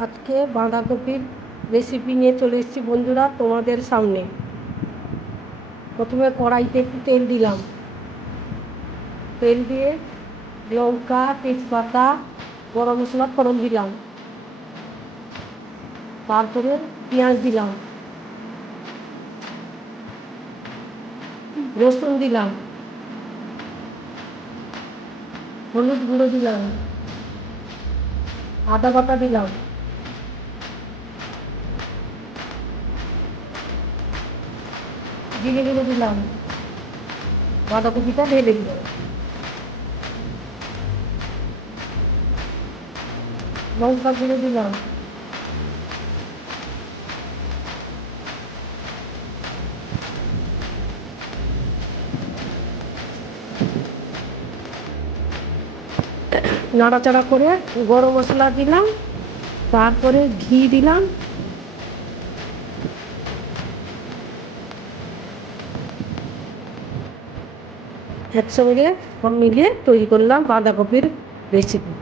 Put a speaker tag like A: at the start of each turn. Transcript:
A: আজকে বাঁধাকপির রেসিপি নিয়ে চলে এসেছি বন্ধুরা তোমাদের সামনে। প্রথমে কড়াইতে একটু তেল দিলাম। তেল দিয়ে লঙ্কা, তেজপাতা, গরম মশলা, ফোড়ন দিলাম। তারপরে পেঁয়াজ দিলাম। রসুন দিলাম। হলুদ গুঁড়ো দিলাম। আদা বাটা দিলাম। জিরে গুঁড়ো দিলাম। বাঁধাকপিটা ঢেলে দিলাম লঙ্কা গুঁড়ো দিলাম। নাড়াচাড়া করে গরম মশলা দিলাম, তারপরে ঘি দিলাম। একসঙ্গে সব মিলিয়ে তৈরি করলাম বাঁধাকপির রেসিপি